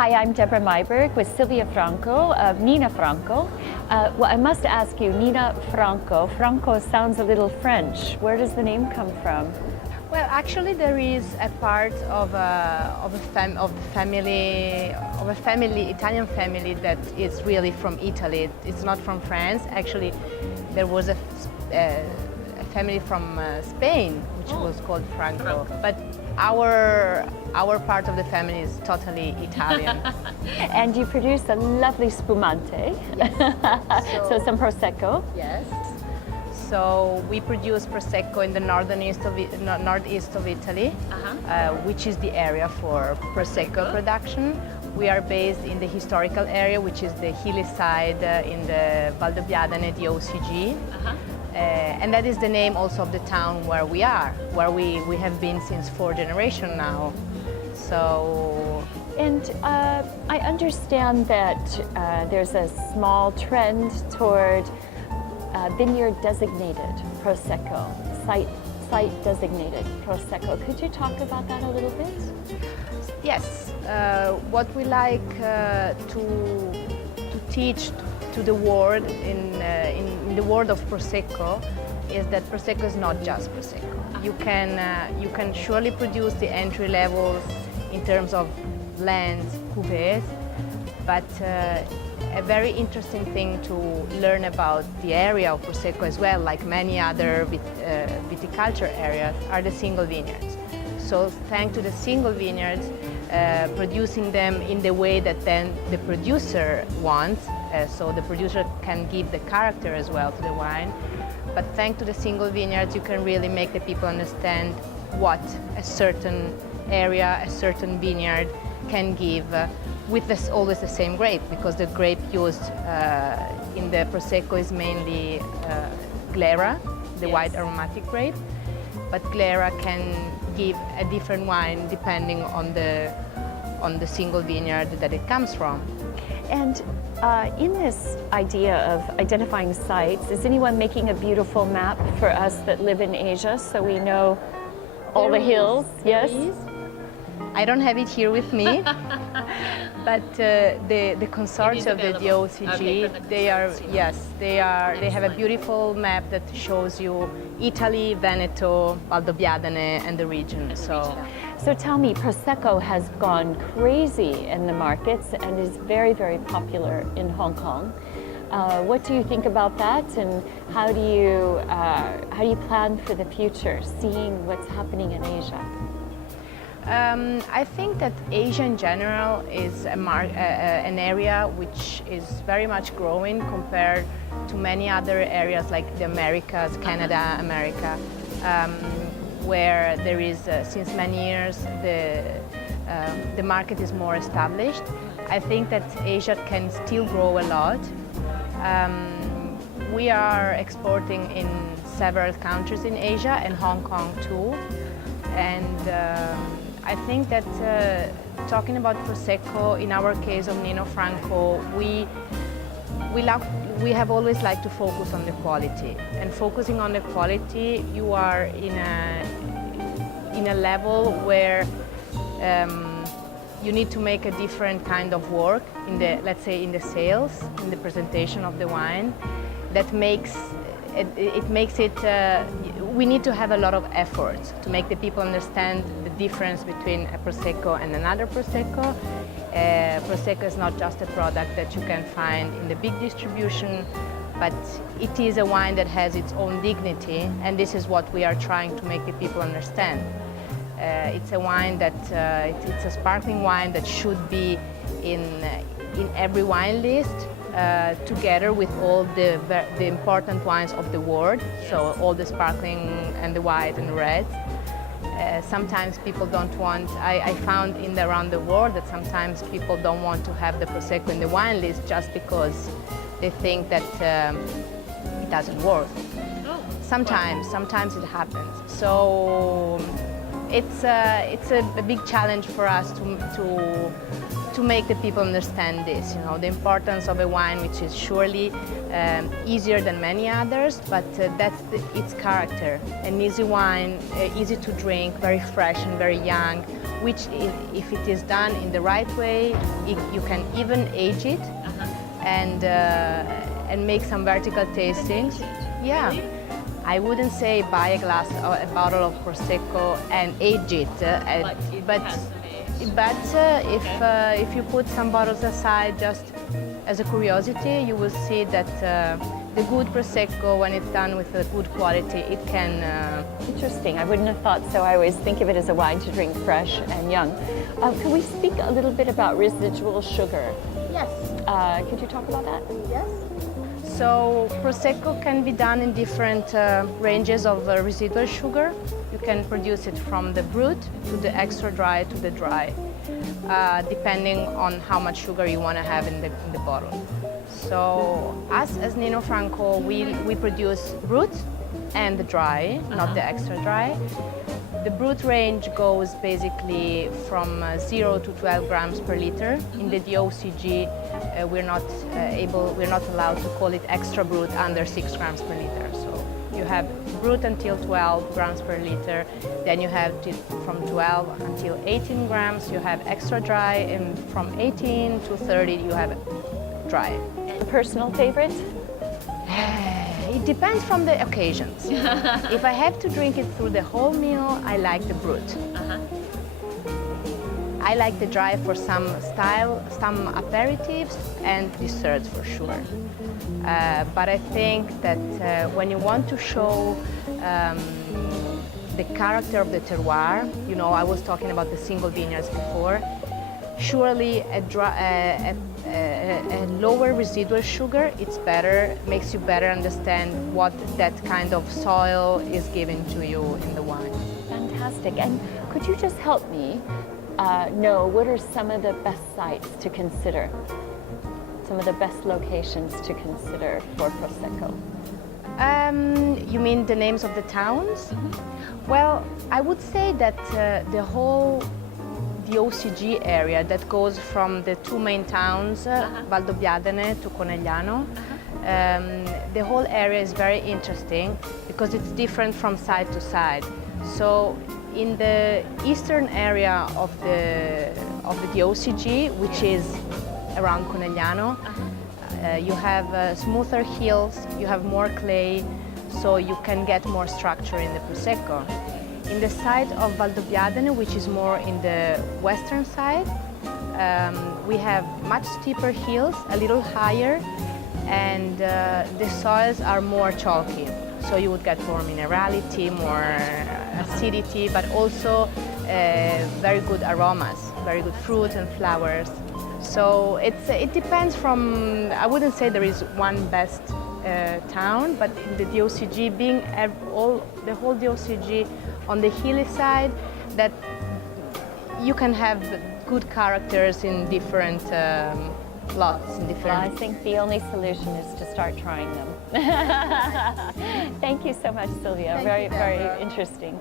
Hi, I'm Debra Meiburg with Silvio Franco of Nino Franco. Well, I must ask you, Nino Franco. Franco sounds a little French. Where does the name come from? Well, actually, there is a part of a family, Italian family that is really from Italy. It's not from France. Actually, there was a family from Spain, which was called Franco. But our part of the family is totally Italian. And you produce a lovely spumante. Yes. So some Prosecco. Yes. So we produce Prosecco in the northeast of Italy, which is the area for Prosecco production. We are based in the historical area, which is the hilly side in the Valdobbiadene, the OCG. And that is the name also of the town where we are, where we have been since 4 generations now. So. And I understand that there's a small trend toward vineyard designated Prosecco, site designated Prosecco. Could you talk about that a little bit? Yes, what we like to teach to the world in the world of Prosecco is that Prosecco is not just Prosecco. You can surely produce the entry levels in terms of blends, cuvées, but a very interesting thing to learn about the area of Prosecco as well, like many other viticulture areas, are the single vineyards. So thanks to the single vineyards, producing them in the way that then the producer wants, so the producer can give the character as well to the wine. But thanks to the single vineyards, you can really make the people understand what a certain area, a certain vineyard can give with always the same grape, because the grape used in the Prosecco is mainly Glera, the white aromatic grape. But Glera can give a different wine depending on the single vineyard that it comes from. And in this idea of identifying sites, is anyone making a beautiful map for us that live in Asia so we know all the hills? Yes? I don't have it here with me, but the consortium of the OCG, they have a beautiful map that shows you Italy, Veneto, Valdobbiadene, and the region. So tell me, Prosecco has gone crazy in the markets and is very, very popular in Hong Kong. What do you think about that, and how do you plan for the future, seeing what's happening in Asia? I think that Asia in general is an area which is very much growing compared to many other areas like the Americas, Canada, America, where there is, since many years, the market is more established. I think that Asia can still grow a lot. We are exporting in several countries in Asia and Hong Kong too. And I think that talking about Prosecco, in our case of Nino Franco, we have always liked to focus on the quality. And focusing on the quality, you are in a level where you need to make a different kind of work in the, let's say, in the sales, in the presentation of the wine, that makes it, we need to have a lot of effort to make the people understand the difference between a Prosecco and another Prosecco. Prosecco is not just a product that you can find in the big distribution, but it is a wine that has its own dignity, and this is what we are trying to make the people understand. It's a wine that, it's a sparkling wine that should be in every wine list, together with all the important wines of the world, so all the sparkling and the white and the red. Sometimes people don't want, I found around the world that sometimes people don't want to have the Prosecco in the wine list just because they think that it doesn't work. Sometimes it happens. So it's a big challenge for us to make the people understand this, you know, the importance of a wine which is surely easier than many others, but that's its character. An easy wine, easy to drink, very fresh and very young, which if it is done in the right way, you can even age it and make some vertical tastings. Yeah. I wouldn't say buy a bottle of Prosecco and age it, but if you put some bottles aside just as a curiosity, you will see that the good Prosecco, when it's done with a good quality, it can... Interesting. I wouldn't have thought so. I always think of it as a wine to drink fresh and young. Can we speak a little bit about residual sugar? Yes. Could you talk about that? Yes. So Prosecco can be done in different ranges of residual sugar. You can produce it from the brut to the extra dry to the dry, depending on how much sugar you want to have in the bottle. So us as Nino Franco, we produce brut and the dry, not the extra dry. The brut range goes basically from 0 to 12 grams per liter. In the DOCG, we're not allowed to call it extra brut under 6 grams per liter. So you have brut until 12 grams per liter, then you have from 12 until 18 grams, you have extra dry, and from 18 to 30 you have dry. A personal favorite? It depends from the occasions. If I have to drink it through the whole meal, I like the brut. I like the dry for some aperitifs and desserts for sure. But I think that when you want to show the character of the terroir, you know, I was talking about the single vineyards before, surely a lower residual sugar, it's better, makes you better understand what that kind of soil is giving to you in the wine. Fantastic. And could you just help me know what are some of the best sites to consider? Some of the best locations to consider for Prosecco? You mean the names of the towns? Well, I would say that the whole OCG area that goes from the two main towns, Valdobbiadene to Conegliano. The whole area is very interesting because it's different from side to side. So in the eastern area of the OCG, which is around Conegliano, you have smoother hills, you have more clay, so you can get more structure in the Prosecco. In the side of Valdobbiadene, which is more in the western side, we have much steeper hills, a little higher, and the soils are more chalky. So you would get more minerality, more acidity, but also very good aromas, very good fruit and flowers. So it depends from, I wouldn't say there is one best town, but in the DOCG, being the whole DOCG on the hilly side, that you can have good characters in different lots. Well, I think the only solution is to start trying them. Thank you so much, Silvia. Very interesting.